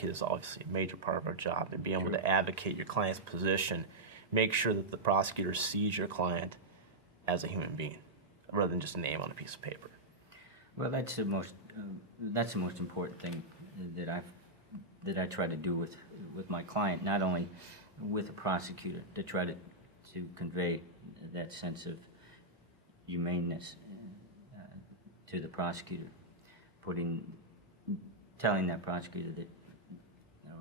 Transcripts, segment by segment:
advocate is obviously a major part of our job, and being able to advocate your client's position, make sure that the prosecutor sees your client as a human being, rather than just a name on a piece of paper. Well, that's the most important thing that I try to do with my client, not only with the prosecutor, to try to convey that sense of humaneness to the prosecutor, telling that prosecutor that,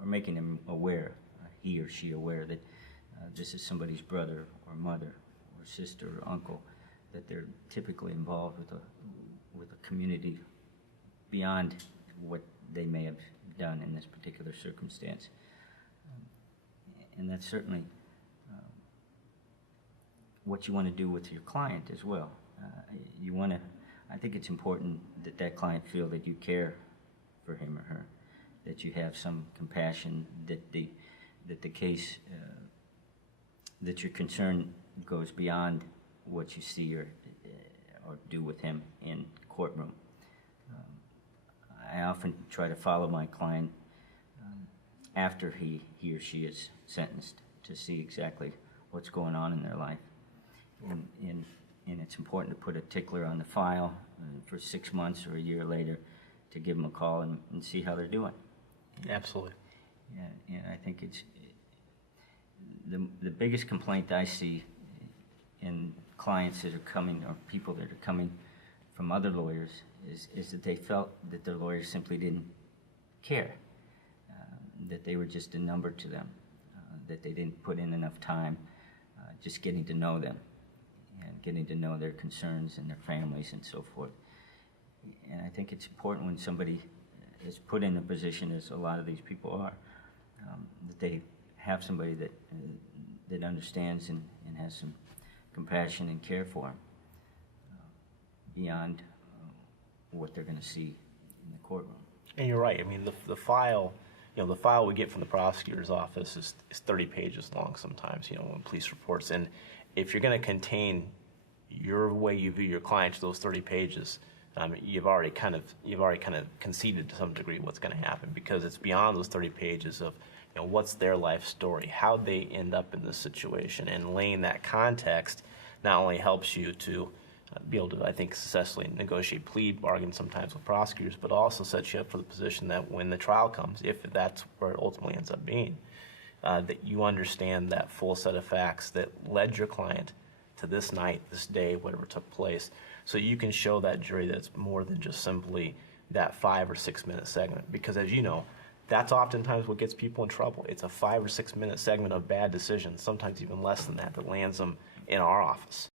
or making him aware, he or she aware that this is somebody's brother or mother or sister or uncle, that they're typically involved with a community beyond what they may have done in this particular circumstance. And that's certainly what you want to do with your client as well. I think it's important that that client feel that you care for him or her, that you have some compassion, that the case, that your concern goes beyond what you see or do with him in courtroom. I often try to follow my client after he or she is sentenced to see exactly what's going on in their life. And it's important to put a tickler on the file for 6 months or a year later to give them a call and see how they're doing. Absolutely. And I think it's the biggest complaint I see in clients that are coming, or people that are coming from other lawyers, is that they felt that their lawyers simply didn't care, that they were just a number to them, that they didn't put in enough time just getting to know them and getting to know their concerns and their families and so forth. And I think it's important when somebody is put in a position, as a lot of these people are, that they have somebody that understands and has some compassion and care for them beyond what they're going to see in the courtroom. And you're right. I mean, the file, the file we get from the prosecutor's office is 30 pages long sometimes, when police reports. And if you're going to contain your way you view your client to those 30 pages, you've already kind of conceded to some degree what's going to happen, because it's beyond those 30 pages of what's their life story, how they end up in this situation, and laying that context not only helps you to be able to, I think, successfully negotiate plea bargains sometimes with prosecutors, but also sets you up for the position that when the trial comes, if that's where it ultimately ends up being, that you understand that full set of facts that led your client to this night, this day, whatever took place, so you can show that jury that it's more than just simply that 5 or 6 minute segment. Because as you know, that's oftentimes what gets people in trouble. It's a 5 or 6 minute segment of bad decisions, sometimes even less than that lands them in our office.